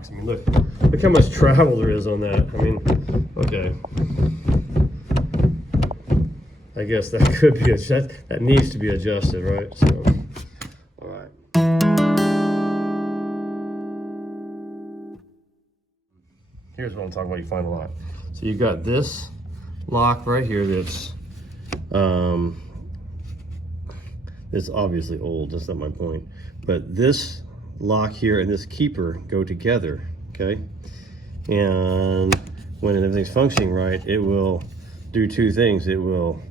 box. I mean, look how much travel there is on that. I mean, okay. I guess that could be that needs to be adjusted, right? So, all right. Here's what I'm talking about. You find a lock. So you got this lock right here that's it's obviously old. That's not my point. But this lock here and this keeper go together. Okay, and when everything's functioning right, it will do two things. It will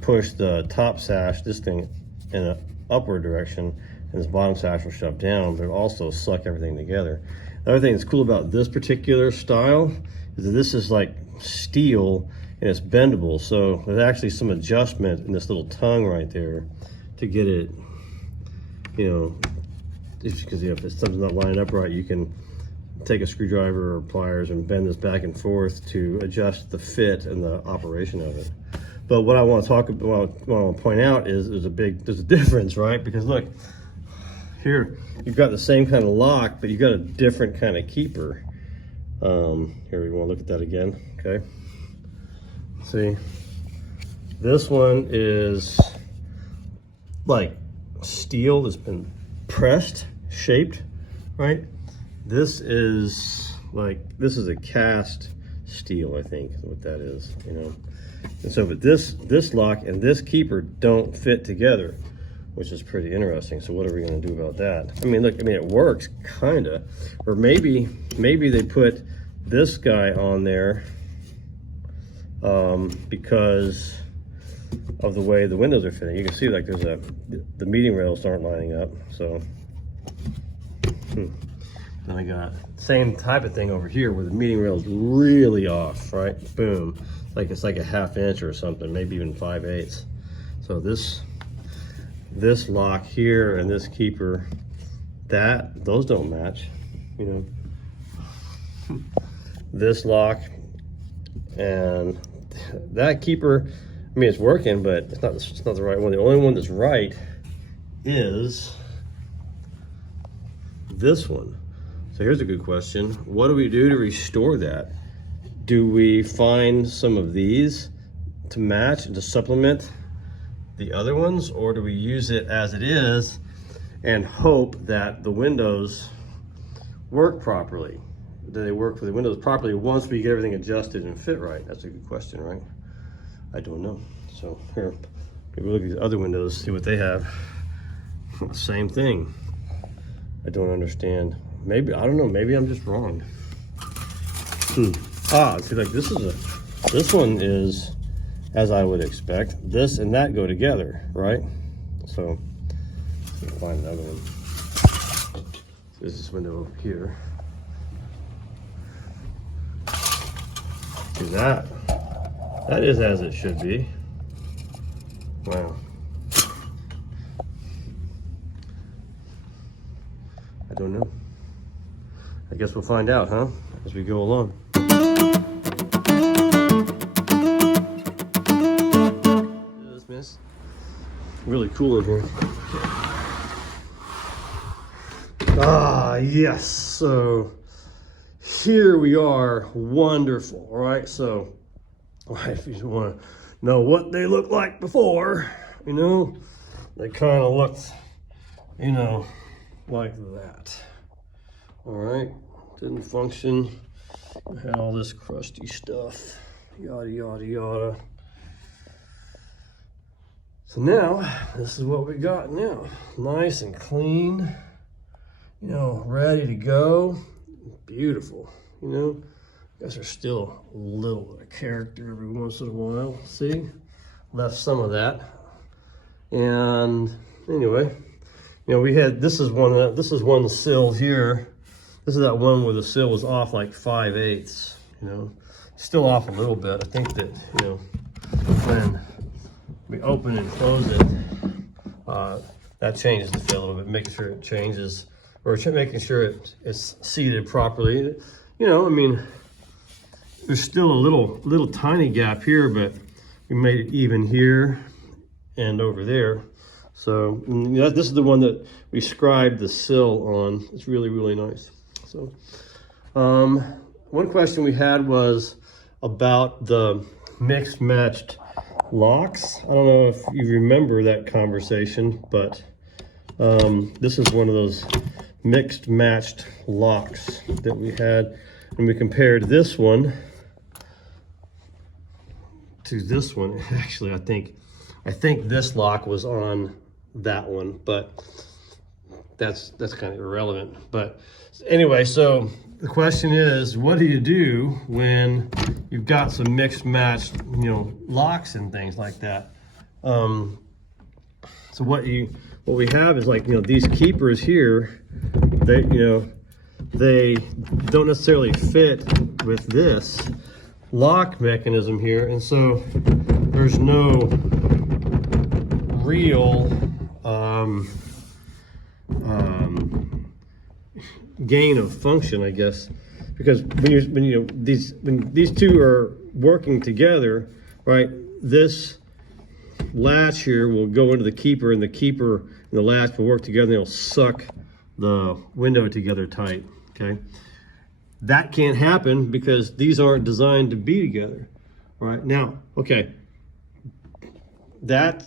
push the top sash, this thing, in an upward direction, and this bottom sash will shut down, but it'll also suck everything together. The other thing that's cool about this particular style is that this is like steel and it's bendable. So there's actually some adjustment in this little tongue right there to get it, you know, because if something's not lining up right, you can take a screwdriver or pliers and bend this back and forth to adjust the fit and the operation of it. But what I want to talk about, what I want to point out is there's a difference, right? Because look, here you've got the same kind of lock, but you've got a different kind of keeper. Here we want to look at that again. Okay. See, this one is like steel that's been pressed, shaped, right? This is a cast steel, I think is what that is, you know. And so, but this lock and this keeper don't fit together, which is pretty interesting. So what are we going to do about that? I mean, look, I mean, it works kind of, or maybe they put this guy on there because of the way the windows are fitting. You can see like the meeting rails aren't lining up. So then I got same type of thing over here where the meeting rail is really off, right? Boom, like it's like a 1/2 inch or something, maybe even 5/8. So this lock here and this keeper, those don't match, you know. This lock and that keeper, I mean, it's working, but it's not the right one. The only one that's right is this one. So here's a good question. What do we do to restore that? Do we find some of these to match and to supplement the other ones, or do we use it as it is and hope that the windows work properly? Do they work for the windows properly once we get everything adjusted and fit right? That's a good question, right? I don't know. So here, maybe look at these other windows, see what they have. Same thing. I don't understand. Maybe, I don't know, maybe I'm just wrong. See, like this one is, as I would expect, this and that go together, right? So, let's find another one. So there's this window over here. See that is as it should be. Wow. I don't know. I guess we'll find out, huh? As we go along. This miss. Really cool in here. Ah, yes. So here we are. Wonderful. All right. So if you want to know what they looked like before, you know, they kind of looked, you know, like that. All right, didn't function. I had all this crusty stuff, yada, yada, yada. So now, this is what we got now. Nice and clean, you know, ready to go. Beautiful, you know. I guess there's still a little bit of character every once in a while. See, left some of that. And anyway, you know, we had, this is one sill here. This is that one where the sill was off like 5/8, you know, still off a little bit. I think that, you know, when we open and close it, that changes the fit a little bit, making sure it changes, or making sure it's seated properly. You know, I mean, there's still a little tiny gap here, but we made it even here and over there. So this is the one that we scribed the sill on. It's really, really nice. So, one question we had was about the mixed matched locks. I don't know if you remember that conversation, but this is one of those mixed matched locks that we had, and we compared this one to this one. Actually, I think this lock was on that one, but that's kind of irrelevant. But anyway, so the question is, what do you do when you've got some mixed matched, locks and things like that? So what we have is, like, these keepers here, they don't necessarily fit with this lock mechanism here, and so there's no real gain of function, I guess, because when these two are working together, right, this latch here will go into the keeper, and the keeper and the latch will work together, and they'll suck the window together tight. Okay, that can't happen because these aren't designed to be together. Right now, okay, that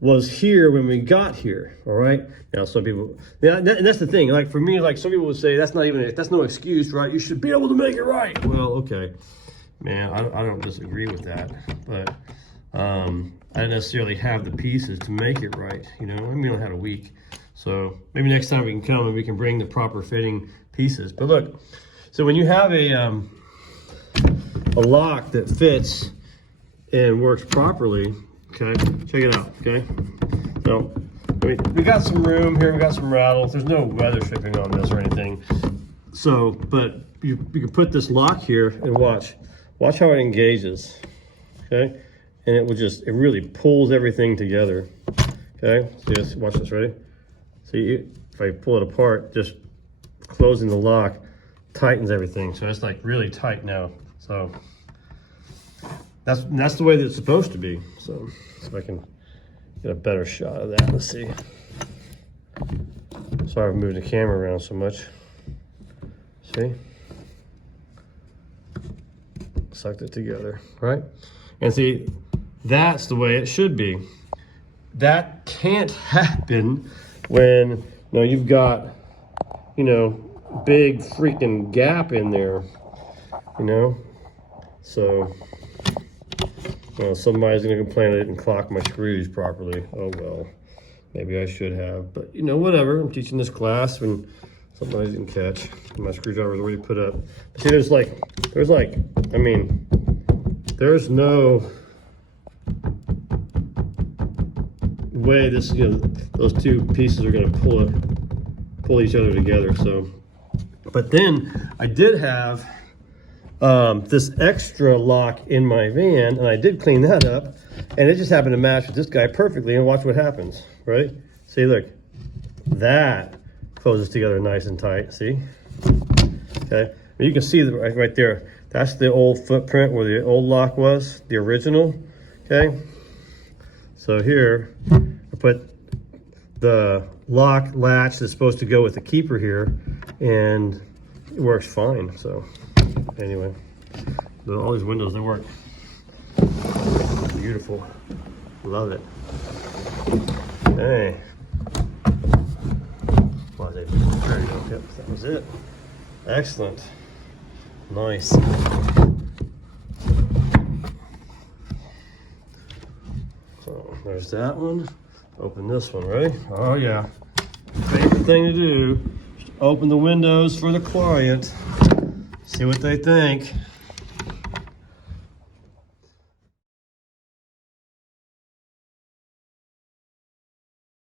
was here when we got here. All right, now some people, and that's the thing, like for me, like some people would say that's no excuse, right? You should be able to make it right. Well, okay, man, I don't disagree with that, but I didn't necessarily have the pieces to make it right. I mean, we only had a week, so maybe next time we can come and we can bring the proper fitting pieces. But look, so when you have a lock that fits and works properly, okay, check it out. Okay, so we got some room here, we got some rattles. There's no weather stripping on this or anything. So, but you can put this lock here and watch how it engages. Okay, and it really pulls everything together. Okay, so just watch this. Ready? See, if I pull it apart, just closing the lock tightens everything. So it's like really tight now. So that's the way that it's supposed to be. So if I can get a better shot of that. Let's see. Sorry I've moved the camera around so much. See? Sucked it together, right? And see, that's the way it should be. That can't happen when you've got big freaking gap in there, so somebody's gonna complain I didn't clock my screws properly. Oh well, maybe I should have, but whatever. I'm teaching this class when something I didn't catch. My screwdriver's already put up. See, there's no way those two pieces are going to pull each other together. So, but then I did have this extra lock in my van, and I did clean that up, and it just happened to match with this guy perfectly. And watch what happens. Right? See, look, that closes together nice and tight. See? Okay, and you can see right there. That's the old footprint where the old lock was, the original. Okay, so here I put the lock latch that's supposed to go with the keeper here, and it works fine. So anyway, all these windows, they work beautiful. Love it. Hey, there you go. Yep, that was it. Excellent. Nice. So there's that one. Open this one, ready? Oh yeah. Favorite thing to do. Open the windows for the client. See what they think.